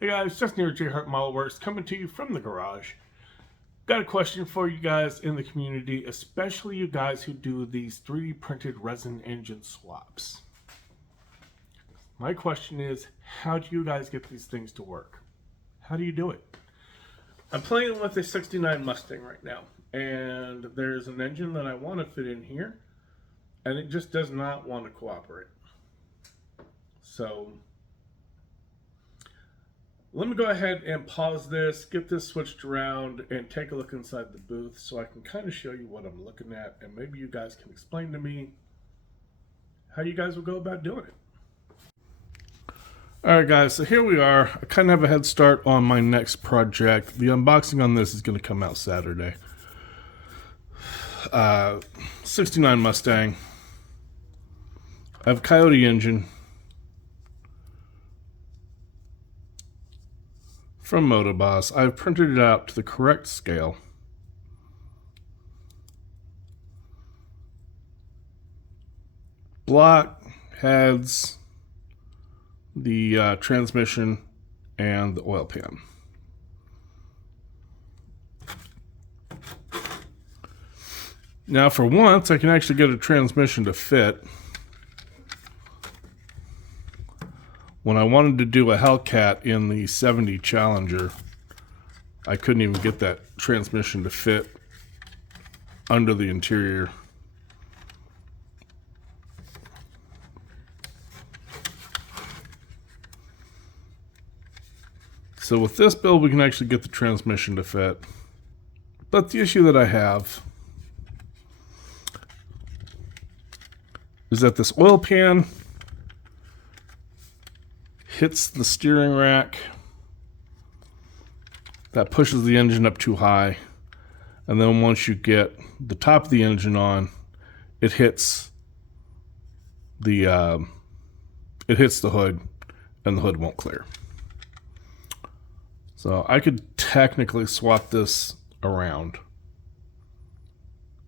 Hey guys, Justin here at J Hart Model Works coming to you from the garage. Got a question for you guys in the community, especially you guys who do these 3D printed resin engine swaps. My question is, how do you guys get these things to work? How do you do it? I'm playing with a 69 Mustang right now, and there's an engine that I want to fit in here, and it just does not want to cooperate. So let me go ahead and pause this, get this switched around, and take a look inside the booth so I can kind of show you what I'm looking at, and maybe you guys can explain to me how you guys will go about doing it. Alright guys, so here we are. I kind of have a head start on my next project. The unboxing on this is going to come out Saturday. 69 Mustang. I have a Coyote engine from Motoboss. I've printed it out to the correct scale. Block, heads, the transmission, and the oil pan. Now for once, I can actually get a transmission to fit. When I wanted to do a Hellcat in the 70 Challenger, I couldn't even get that transmission to fit under the interior. So with this build, we can actually get the transmission to fit. But the issue that I have is that this oil pan hits the steering rack. That pushes the engine up too high. And then once you get the top of the engine on, it hits the hood, and the hood won't clear. So I could technically swap this around.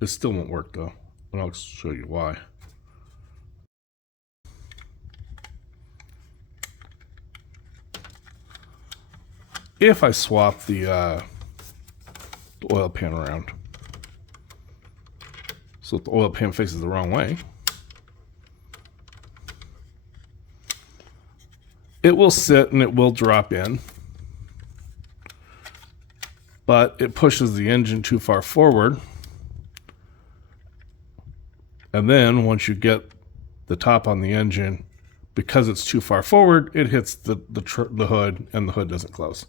It still won't work though, and I'll show you why. If I swap the oil pan around, so if the oil pan faces the wrong way, it will sit and it will drop in, but it pushes the engine too far forward. And then once you get the top on the engine, because it's too far forward, it hits the hood, and the hood doesn't close.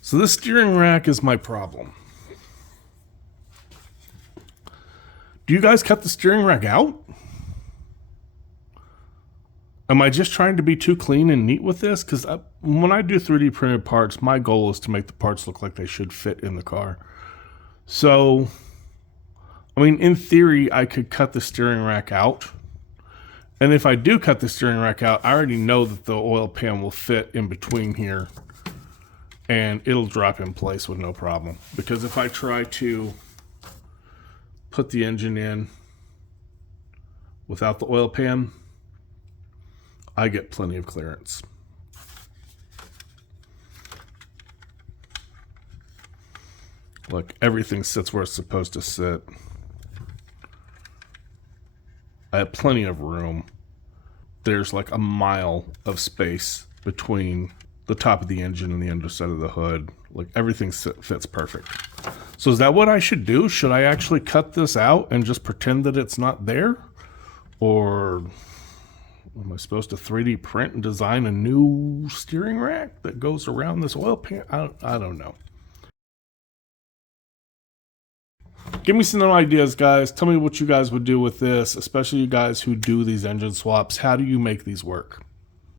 So this steering rack is my problem. Do you guys cut the steering rack out? Am I just trying to be too clean and neat with this? Because when I do 3D printed parts, my goal is to make the parts look like they should fit in the car. So, I mean, in theory, I could cut the steering rack out. And if I do cut the steering rack out, I already know that the oil pan will fit in between here. And it'll drop in place with no problem. Because if I try to put the engine in without the oil pan, I get plenty of clearance. Look, everything sits where it's supposed to sit. I have plenty of room. There's like a mile of space between the top of the engine and the underside of the hood. Like everything fits perfect. So is that what I should do? Should I actually cut this out and just pretend that it's not there? Or am I supposed to 3D print and design a new steering rack that goes around this oil pan? I don't know. Give me some ideas, guys. Tell me what you guys would do with this, especially you guys who do these engine swaps. How do you make these work?